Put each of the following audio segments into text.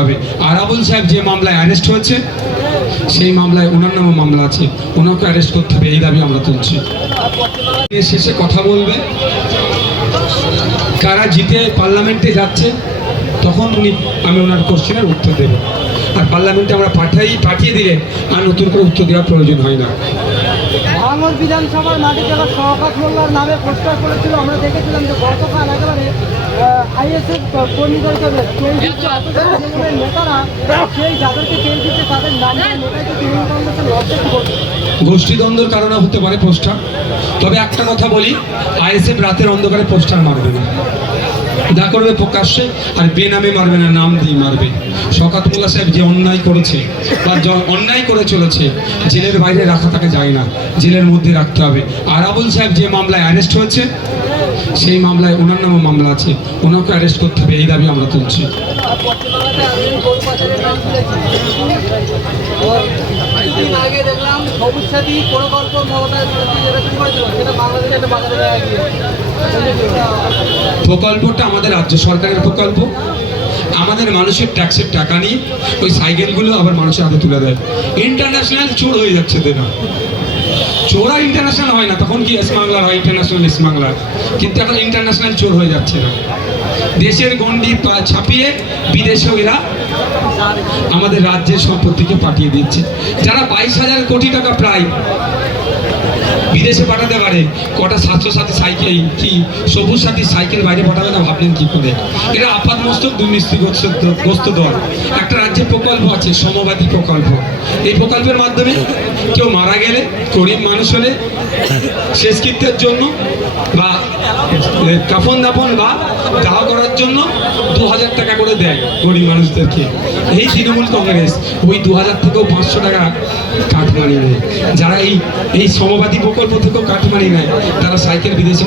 হবে। আর আবুল সাহেব যে মামলায় অ্যারেস্ট হয়েছে, সেই মামলায় ওনার নামে মামলা আছে, ওনাকে অ্যারেস্ট করতে হবে, এই দাবি আমরা তুলছি। শেষে কথা বলবে, কারা জিতে পার্লামেন্টে যাচ্ছে, তখন আমি ওনার কোশ্চেনের উত্তর দেব। আর পার্লামেন্টে আমরা পাঠিয়ে দিলে আর নতুন করে উত্তর দেওয়ার প্রয়োজন হয় না। ভাঙড় বিধানসভার মাটি জেলা শওকত মোল্লার নামে পোস্টার করেছিল, আমরা দেখেছিলাম যে গতকাল একেবারে আইএসএফ কর্মীদেরকে নেতারা সেই যাদেরকে তেল দিচ্ছে তাদের নাম নেতাকে তৃণমূল কংগ্রেসের লজ্জা করছে। গোষ্ঠীদ্বন্দ্বের কারণে হতে পারে পোস্টার, তবে একটা কথা বলি, আইএসএফ রাতের অন্ধকারে পোস্টার মারবে না, যা করবে প্রকাশ্যে, আর বেনামে মারবে না, নাম দিয়ে মারবে। শওকত মোল্লা সাহেব যে অন্যায় করেছে বা অন্যায় করে চলেছে, জেলের বাইরে রাখা তাকে যায় না, জেলের মধ্যে রাখতে হবে। আর আবুল সাহেব যে মামলায় অ্যারেস্ট হয়েছে, সেই মামলায় ওনার নামে মামলা আছে, ওনাকে অ্যারেস্ট করতে হবে, এই দাবি আমরা তুলছি। আগে দেখলাম সবুজ সাথী প্রকল্প প্রকল্পটা আমাদের রাজ্য সরকারের প্রকল্প, আমাদের মানুষের ট্যাক্সের টাকা নিয়ে ওই সাইকেলগুলো আবার মানুষের হাতে তুলে দেয়। ইন্টারন্যাশনাল চোর হয়ে যাচ্ছে দেনা, চোরা ইন্টারন্যাশনাল হয় না, তখন কি স্মাগলার হয়, ইন্টারন্যাশনাল স্মাগলার, কিন্তু এখন ইন্টারন্যাশনাল চোর হয়ে যাচ্ছে না। দেশের গণ্ডি ছাপিয়ে বিদেশে এরা আমাদের রাজ্যের সম্পত্তিকে পাঠিয়ে দিচ্ছে। যারা 22,000 কোটি টাকা প্রায় বিদেশে পাঠাতে পারে, কটা স্বাস্থ্যসাথী সাইকেল কি সবুজ সাথী সাইকেল বাইরে পাঠাবে না, ভাবলেন কি করে? এরা আপাতমস্তক দুর্নীতিগ্রস্ত দল। একটা রাজ্যের প্রকল্প আছে, সমবাদী প্রকল্প। এই প্রকল্পের মাধ্যমে কেউ মারা গেলে, গরিব মানুষ হলে শেষকৃত্যের জন্য বা কাফন দাফন বা দাহ করার জন্য 2,000 টাকা করে দেয় গরিব মানুষদেরকে। এই তৃণমূল কংগ্রেস ওই 2,000 থেকেও 500 টাকা কাটমানি নেয়। যারা এই সমবাদী প্রকল্প থেকেও কাটমানি নেয়, তারা সাইকেল বিদেশে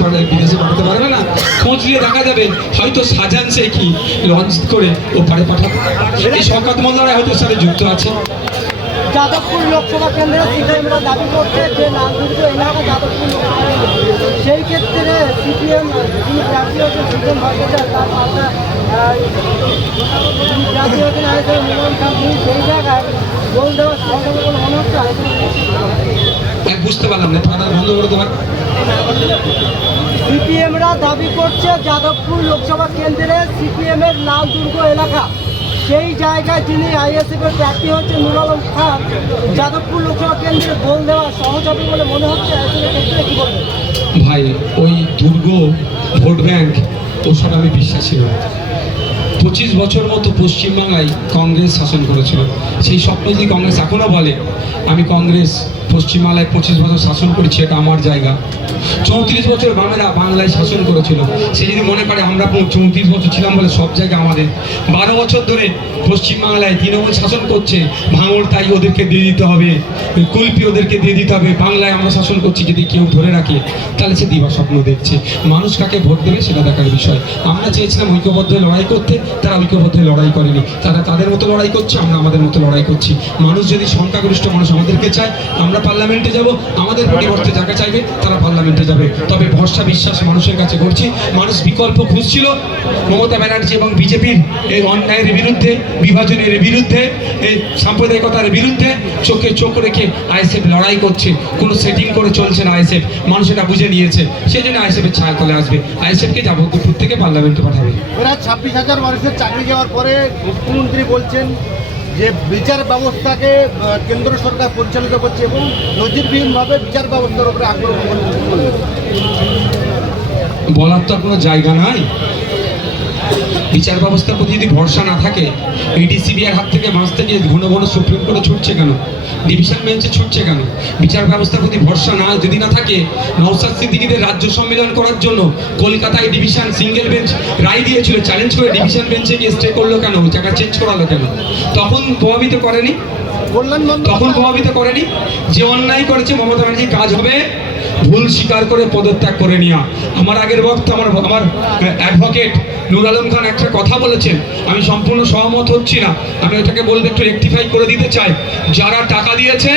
পাঠাতে পারবে না। খোঁজ নিয়ে দেখা যাবে হয়তো সাজান সে কি লঞ্চ করে ও পারে পাঠাবে। এই শওকত মোল্লারা হয়তো সাথে যুক্ত আছে। যাদবপুর লোকসভা কেন্দ্রে সিপিএমরা দাবি করছে যে নামদুর্গ এলাকা যাদবপুর লোকসভা কেন্দ্র, সেই ক্ষেত্রে সিপিএম যিনি প্রার্থী হচ্ছেন সুজন ভট্টাচার্য, তার পাশে প্রার্থী হচ্ছেন আইএসএফ মিলন খান, তিনি সেই জায়গায় গোল দেওয়ার সহযোগী বলে মনে হচ্ছে। বুঝতে পারলাম না, ফাটা বন্ধ করে দেওয়ার। সিপিএমরা দাবি করছে যাদবপুর লোকসভা কেন্দ্রে সিপিএমের লালদুর্গ এলাকা, সেই জায়গায় যিনি আইএসএফের প্রার্থী হচ্ছে নুর আলম খান, যাদবপুর লোকসভা কেন্দ্রে গোল দেওয়া সহজ হবে বলে মনে হচ্ছে। কি বলবেন ভাই? ওই দুর্গ ভোট ব্যাংক ওসব আমি বিশ্বাসী নয়। 25 বছর মতো পশ্চিমবাংলায় কংগ্রেস শাসন করেছিল, সেই স্বপ্ন যদি কংগ্রেস এখনও বলে আমি কংগ্রেস পশ্চিমবাংলায় 25 বছর শাসন করেছি, এটা আমার জায়গা। 34 বছর বাংলায় শাসন করেছিল, সে যদি মনে করে আমরা 34 বছর ছিলাম বলে সব জায়গা আমাদের। 12 বছর ধরে পশ্চিমবাংলায় তৃণমূল শাসন করছে, ভাঙড় তাই ওদেরকে দিয়ে দিতে হবে, কুলপি ওদেরকে দিয়ে দিতে হবে। বাংলায় আমরা শাসন করছি, যদি কেউ ধরে রাখে তাহলে সে দিবা স্বপ্ন দেখছে। মানুষ কাকে ভোট দেবে সেটা দেখার বিষয়। আমরা চেয়েছিলাম ঐক্যবদ্ধ লড়াই করতে, তারা ঐক্যবদ্ধ লড়াই করেনি। তারা তাদের মতো লড়াই করছে, আমরা আমাদের মতো লড়াই করছি। মানুষ যদি সংখ্যাগরিষ্ঠ মানুষ আমাদেরকে চায়, আমরা পার্লামেন্টে যাব, আমাদের পরিবর্তে যাকে চাইবে তারা পার্লামেন্টে যাবে। তবে ভরসা বিশ্বাস মানুষের কাছে করছি। মানুষ বিকল্প খুঁজছিল, মমতা ব্যানার্জি এবং বিজেপির এই অন্যায়ের বিরুদ্ধে, বিভাজনের বিরুদ্ধে, এই সাম্প্রদায়িকতার বিরুদ্ধে চোখে চোখ রেখে আইএসএফ লড়াই করছে। কোনো সেটিং করে চলছে না আইএসএফ, মানুষ এটা বুঝে নিয়েছে। সেই জন্য আইএসএফের ছায়া তলে আসবে, আইএসএফকে যাবতীয় থেকে পার্লামেন্টে পাঠাবে। 26,000 মানুষের চাকরি যাওয়ার পরে মুখ্যমন্ত্রী বলছেন যে বিচার ব্যবস্থাকে কেন্দ্র সরকার পরিচালিত করছে এবং নজিরবিহীনভাবে বিচার ব্যবস্থার উপরে আক্রমণ করছে। বলার তো কোনো জায়গা নাই। বিচার ব্যবস্থার প্রতি যদি ভরসা না থাকে, ইডি সিবিআইয়ের হাত থেকে বাঁচতে গিয়ে ঘন ঘন সুপ্রিম কোর্টে ছুটছে কেন, ডিভিশন বেঞ্চে ছুটছে কেন? বিচার ব্যবস্থার প্রতি ভরসা যদি না থাকে, নওশাদ সিদ্দিকীদের রাজ্য সম্মেলন করার জন্য কলকাতায় ডিভিশন সিঙ্গেল বেঞ্চ রায় দিয়েছিল, চ্যালেঞ্জ করে ডিভিশন বেঞ্চে গিয়ে স্টে করলো কেন, জায়গা চেঞ্জ করালো কেন? তখন প্রভাবিত করেনি, যে অন্যায় করেছে মমতা ব্যানার্জি কাজ হবে, ভুল স্বীকার করে পদত্যাগ করে নেওয়া। আমার আগের বক্তা আমার অ্যাডভোকেট নূর আলম খান একটা কথা বলেছেন, আমি সম্পূর্ণ সহমত হচ্ছি না, আমি ওটাকে বলবো একটু রেকটিফাই করে দিতে চাই। যারা টাকা দিয়েছে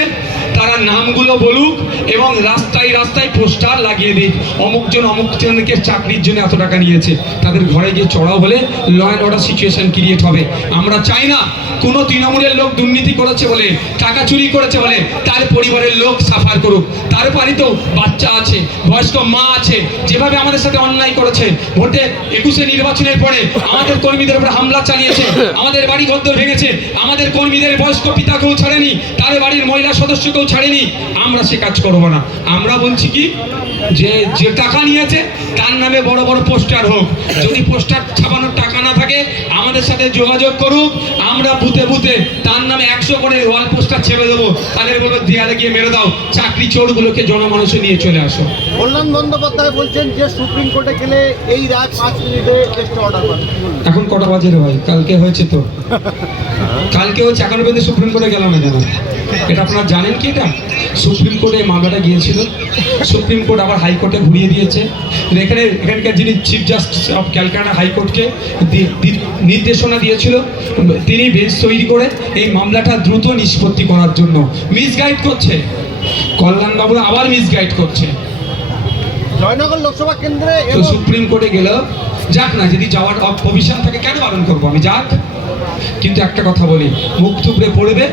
তারা নামগুলো বলুক এবং রাস্তায় রাস্তায় পোস্টার লাগিয়ে দিক, অমুকজন অমুকজনকে চাকরির জন্য এত টাকা নিয়েছে, তাদের ঘরে গিয়ে চড়াও হলে law and order situation create হবে। আমরা চাই না কোনো তৃণমূলের লোক দুর্নীতি করেছে বলে, টাকা চুরি করেছে বলে তার পরিবারের লোক সাফার করুক। তার বাড়িতেও বাচ্চা আছে, বয়স্ক মা আছে, যেভাবে আমাদের সাথে অন্যায় করেছে, ভোটে 21 নির্বাচনের পরে আমাদের কর্মীদের উপরে হামলা চালিয়েছে, আমাদের বাড়ি ঘর ভেঙেছে, আমাদের কর্মীদের বয়স্ক পিতাকেও ছাড়েনি, তার বাড়ির মহিলা সদস্যকেও ছাড়েনি। আমরা সে কাজ করবো না। আমরা বলছি কি, যে টাকা নিয়েছে তার নামে বড় বড় পোস্টার হোক, যদি পোস্টার ছাপানোর টাকা না থাকে আমাদের সাথে যোগাযোগ করুক, আমরা বুথে বুথে তার নামে 100 করে ওয়াল পোস্টার ছেপে দেবো, তাদের বলবো দেয়ালে গিয়ে মেরে দাও, চাকরি চোরগুলোকে জনমানুষে নিয়ে চলে আসো। কল্যাণ বন্দ্যোপাধ্যায় বলছেন যে সুপ্রিম কোর্টে গেলে এই রায় 5 মিনিটে টেস্ট অর্ডার পাবে। এখন কটা বাজে রে ভাই? কালকে হয়েছে তো, কালকে হচ্ছে, এখনো পর্যন্ত সুপ্রিম কোর্টে গেল না কেন? এটা আপনারা জানেন কি? এটা সুপ্রিম কোর্টে মামলাটা গিয়েছিল, সুপ্রিম কোর্ট আবার হাইকোর্টে ঘুরিয়ে দিয়েছে। এখানকার যিনি চিফ জাস্টিস অফ ক্যালকাটা হাইকোর্টকে নির্দেশনা দিয়েছিল, তিনি বেঞ্চ তৈরি করে এই মামলাটা দ্রুত নিষ্পত্তি করার জন্য মিসগাইড করছে। কল্যাণবাবুরা আবার মিসগাইড করছে। জয়নগর লোকসভা কেন্দ্রে তো সুপ্রিম কোর্টে গেল, যাক না, যদি যাওয়ার প্রভিশন থাকে কেন বারণ করবো আমি? যাক। কিন্তু একটা কথা বলি, মুখ থুবড়ে পড়বে,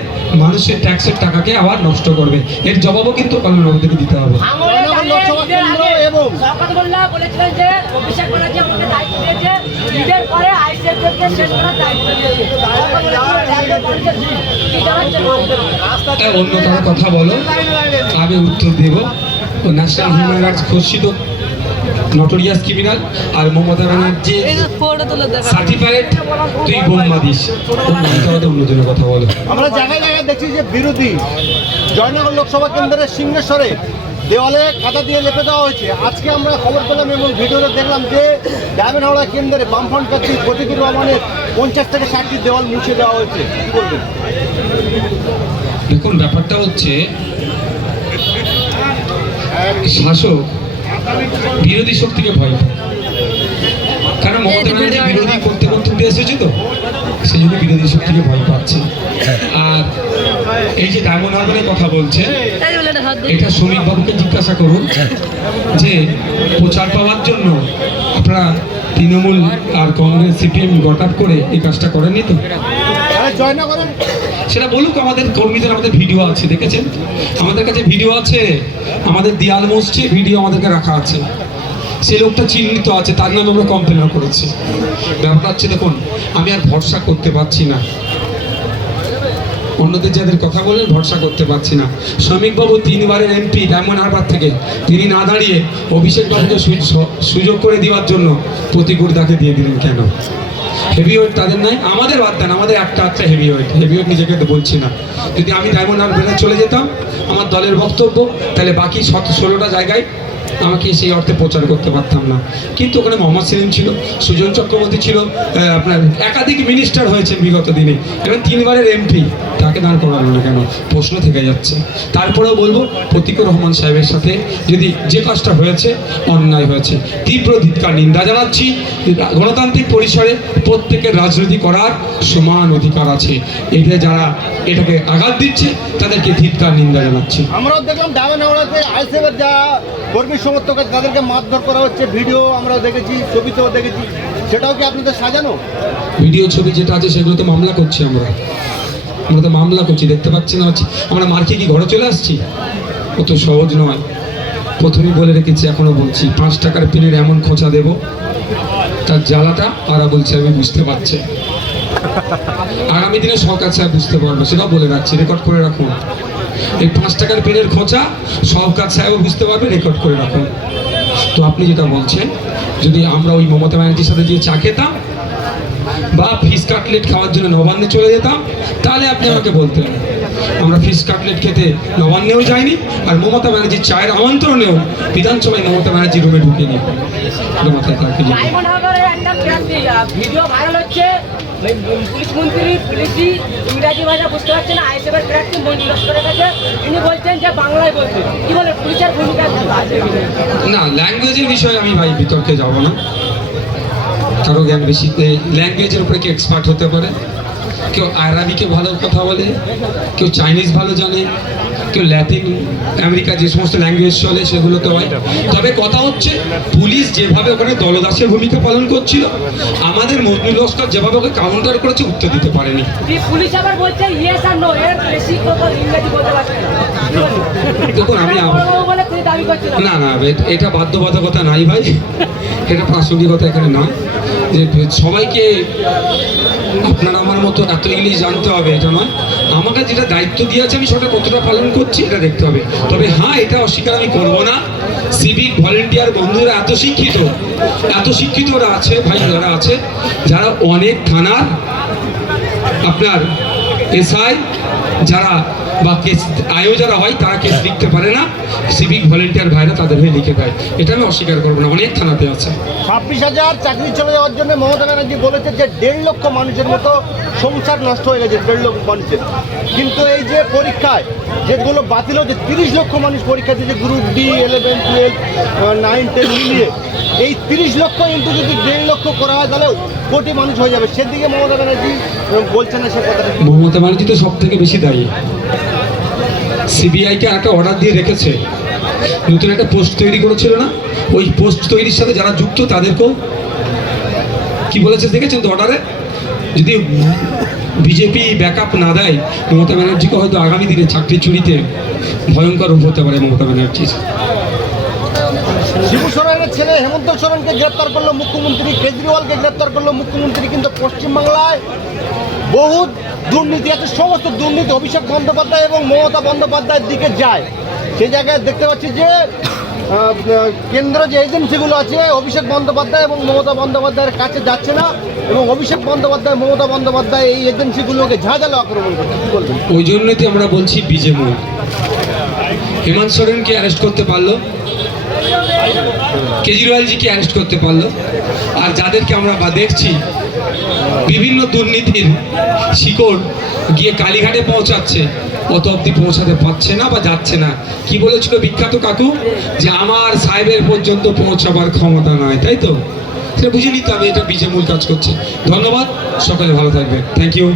মানুষের ট্যাক্সের টাকাকে আবার নষ্ট করবে, এর জবাবও কিন্তু কল্যাণবাবুদেরকে দিতে হবে। জয়নগর লোকসভা কেন্দ্র এবং সরকারগোল্লা বলেছিলেন যে অভিষেক ব্যানার্জি আমাকে দায়িত্ব দিয়েছে, ঈদের পরে আইসিএফকে শেষ করার দায়িত্ব দিয়েছে। অন্য কারো কথা বলো, আমি উত্তর দেব। ন্যাশনাল হিউম্যান রাইটস ঘোষিত নটোরিয়াস ক্রিমিনাল, আর মমতা ব্যানার্জি সার্টিফাইড, তুই বোম্বা দিস, অন্যজনের কথা বলো। আমরা জায়গায় জায়গায় দেখছি যে বিরোধী জয়নগর লোকসভা কেন্দ্রের সিংহেশ্বরে দেওয়ালে কাদা দিয়ে লেপে দেওয়া হয়েছে। আজকে আমরা খবর পেলাম এবং ভিডিওতে দেখলাম যে ডায়মন্ড হাওড়া কেন্দ্রে বামফ্রন্ট প্রার্থী প্রতীকুর রহমানের 50 থেকে 60টি দেওয়াল মুছে দেওয়া হয়েছে। কি বলবেন? দেখুন, ব্যাপারটা হচ্ছে শাসক বিরোধী শক্তিকে ভয় পায়, কারণ মমতা ব্যানার্জি বিরোধী করতে করতে উঠে এসেছে, তো সেই জন্য বিরোধী শক্তিকে ভয় পাচ্ছে। আর এই যে ডায়মন্ড হারবারের কথা বলছে, এটা শ্রমিক বাবুকে জিজ্ঞাসা করুন যে প্রচার পাওয়ার জন্য আপনারা তৃণমূল আর কংগ্রেস সিপিএম গট আপ করে এই কাজটা করেননি তো? জয়নগরে সেটা বলুক। আমাদের কর্মীদের, আমাদের ভিডিও আছে, দেখেছেন? আমাদের কাছে ভিডিও আছে, আমাদের দেয়াল মুছছে ভিডিও আমাদেরকে রাখা আছে, সে লোকটা চিহ্নিত আছে, তার নামে আমরা কমপ্লেন করেছি। ব্যাপারটা হচ্ছে, দেখুন, আমি আর ভরসা করতে পারছি না, অন্যদের যাদের কথা বলেন ভরসা করতে পারছি না। শ্রমিকবাবু 3 বারের এমপি ডায়মন্ড হারবার থেকে, তিনি না দাঁড়িয়ে অভিষেক বাবুকে সুযোগ করে দেওয়ার জন্য প্রতিকূল তাকে দিয়ে দিলেন কেন? হেভিওয়েট তাদের নাই, আমাদের বাদ দেন, আমাদের একটা হেভিওয়েট নিজেকে তো বলছি না। যদি আমি ডায়মন্ড হারবারে চলে যেতাম, আমার দলের বক্তব্য, তাহলে বাকি 16টা জায়গায় আমাকে সেই অর্থে প্রচার করতে পারতাম না। কিন্তু ওখানে মোহাম্মদ সেলিম ছিল, সুজন চক্রবর্তী ছিল, আপনার একাধিক মিনিস্টার হয়েছে বিগত দিনে, এবং 3 বারের এমপি, তাকে দাঁড় করালো না কেন? প্রশ্ন থেকে যাচ্ছে। তারপরেও বলবো, প্রতীকুর রহমান সাহেবের সাথে যদি যে কাজটা হয়েছে, অন্যায় হয়েছে, তীব্র ধিক্কার নিন্দা জানাচ্ছি। গণতান্ত্রিক পরিসরে প্রত্যেকের রাজনীতি করার সমান অধিকার আছে, এটা যারা এটাকে আঘাত দিচ্ছে তাদেরকে ধিক্কার নিন্দা জানাচ্ছি। আমরাও দেখলাম ডায়মন্ড হাওড়াতে আইসিএফের যা কর্মী সমর্থক আছে তাদেরকে মারধর করা হচ্ছে, ভিডিও আমরা দেখেছি, ছবিতেও দেখেছি। সেটাও কি আপনাদের সাজানো? ভিডিও ছবি যেটা আছে সেগুলো তো মামলা করছি, আমরা তো মামলা করছি, দেখতে পাচ্ছি না? আমরা মার্কে কি ঘরে চলে আসছি? অত সহজ নয়। প্রথমেই বলে রেখেছি, এখনো বলছি, 5 টাকার পিনের এমন খোঁচা দেব, তার জ্বালাটা আরা বলছে আমি বুঝতে পারছি। আগামী দিনে সরকার সাহেব বুঝতে পারবে, সেটাও বলে রাখছি, রেকর্ড করে রাখুন। এই 5 টাকার পিনের খোঁচা সরকার সাহেব বুঝতে পারবে, রেকর্ড করে রাখুন। তো আপনি যেটা বলছেন, যদি আমরা ওই মমতা ব্যানার্জির সাথে গিয়ে চা খেতাম, বা ফিশ কাটলেট খাওয়ার জন্য নবান্নে চলে যেতাম, তাহলে আপনি আমাকে বলতেন। আমরা ফিশ কাটলেট খেতে নবান্নেও যাইনি, আর মমতা ব্যানার্জির চায়ের আমন্ত্রণেও বিধানসভায় মমতা ব্যানার্জি রুমে ঢুকিনি। এটা মাথায় রাখতে হবে। ডায়মন্ড হারবারের একটা ভিডিও ভাইরাল হচ্ছে, ওই পুলিশ মন্ত্রী পুলিশই ইংরাজি ভাষা বুঝতে পারছে না, আইএসএফের প্রার্থী মঞ্জু লস্করের কাছে তিনি বলছেন যে বাংলায় বলছেন। কি বলে পুলিশের ভূমিকা আছে? না, ল্যাঙ্গুয়েজের বিষয়ে আমি ভাই বিতর্কে যাব না। কারো জ্ঞান বেশি, ল্যাঙ্গুয়েজের উপরে কি এক্সপার্ট হতে পারে? কেউ আরবিকে ভালো কথা বলে, কেউ চাইনিজ ভালো জানে, কেউ ল্যাটিন আমেরিকা যে সমস্ত ল্যাঙ্গুয়েজ চলে সেগুলো তো হয়। তবে কথা হচ্ছে পুলিশ যেভাবে ওখানে দলদাসের ভূমিকা পালন করছিল, আমাদের মজনু লস্কর যেভাবে ওকে কাউন্টার করেছে, উত্তর দিতে পারেনি। পুলিশ আবার বলছে ইয়েস আর নো, এর বেশি কথা ইংরেজি বলতে পারছে না। দেখুন আমি বলে তুই দাবি করছিস না না, এটা বাধ্যবাধকতা নাই ভাই, এটা প্রাসঙ্গিকতা এখানে নয় যে সবাইকে আপনার আমার মতো এত ইংলিশ জানতে হবে, এটা নয়। আমাকে যেটা দায়িত্ব দিয়েছে আমি সেটা কতটা পালন করছি এটা দেখতে হবে। তবে হ্যাঁ, এটা অস্বীকার আমি করবো না, সিভিক ভলেন্টিয়ার বন্ধুরা এত শিক্ষিত ওরা আছে ভাই, যারা আছে, যারা অনেক থানার আপনার এসআই যারা বা কেস আয়ও যারা হয়, তারা কেস লিখতে পারে না, সিভিক ভলেন্টিয়ার ভাইরা তাদের হয়ে লিখে দেয়। এটা আমি অস্বীকার করবো না, অনেক থানাতে আছে। 26,000 চাকরি চলে যাওয়ার জন্য মমতা ব্যানার্জি বলেছে যে 1.5 লক্ষ মানুষের মতো সংসার নষ্ট হয়ে গেছে, 1.5 লক্ষ মানুষের। কিন্তু এই যে পরীক্ষায় যেগুলো বাতিল হচ্ছে, 30 লক্ষ মানুষ পরীক্ষা দিয়েছে গ্রুপ ডি, 11, 12, 9, 10 মিলিয়ে। এই 30 লক্ষ কিন্তু যদি 1.5 লক্ষ করা হয় তাহলে কোটি মানুষ হয়ে যাবে। সেদিকে মমতা ব্যানার্জি বলছে না সে কথাটা। মমতা ব্যানার্জি তো সব থেকে বেশি দায়ী। সিবিআইকে একটা অর্ডার দিয়ে রেখেছে, নতুন একটা পোস্ট তৈরি করেছিল না, ওই পোস্ট তৈরির সাথে যারা যুক্ত তাদেরকেও কি বলেছে দেখেছেন তো অর্ডারে? যদি বিজেপি ব্যাকআপ না দেয়, মমতা ব্যানার্জিকে হয়তো আগামী দিনে চাকরি চুরিতে ভয়ঙ্কর রূপ হতে পারে মমতা ব্যানার্জির। শিবু সোরেনের ছেলে হেমন্ত সোরেনকে গ্রেপ্তার করলো মুখ্যমন্ত্রী, কেজরিওয়ালকে গ্রেপ্তার করলো মুখ্যমন্ত্রী, কিন্তু পশ্চিমবাংলায় বহু দুর্নীতি আছে। সমস্ত দুর্নীতি অভিষেক বন্দ্যোপাধ্যায় এবং মমতা বন্দ্যোপাধ্যায়ের দিকে যায়। সেই জায়গায় দেখতে পাচ্ছি যে কেন্দ্র যে এজেন্সিগুলো আছে অভিষেক বন্দ্যোপাধ্যায় এবং মমতা বন্দ্যোপাধ্যায়ের কাছে যাচ্ছে না, এবং অভিষেক বন্দ্যোপাধ্যায় মমতা বন্দ্যোপাধ্যায় এই এজেন্সিগুলোকে ঝাঁঝালো আক্রমণ করছে। কি বলবেন? ওই জন্যই তো আমরা বলছি বিজেপি হেমন্ত সোরেনকে অ্যারেস্ট করতে পারলো, কেজরিওয়ালজিকে অ্যারেস্ট করতে পারলো, আর যাদেরকে আমরা দেখছি বিভিন্ন দুর্নীতির শিকড় গিয়ে কালীঘাটে পৌঁছাচ্ছে, অত অব্দি পৌঁছাতে পারছে না বা যাচ্ছে না। কি বলেছিল বিখ্যাত কাকু, যে আমার সাহেবের পর্যন্ত পৌঁছাবার ক্ষমতা নয়, তাই তো? সেটা বুঝে নিতে হবে, এটা বিজেপি মূল কাজ করছে। ধন্যবাদ, সকলে ভালো থাকবেন, থ্যাংক ইউ।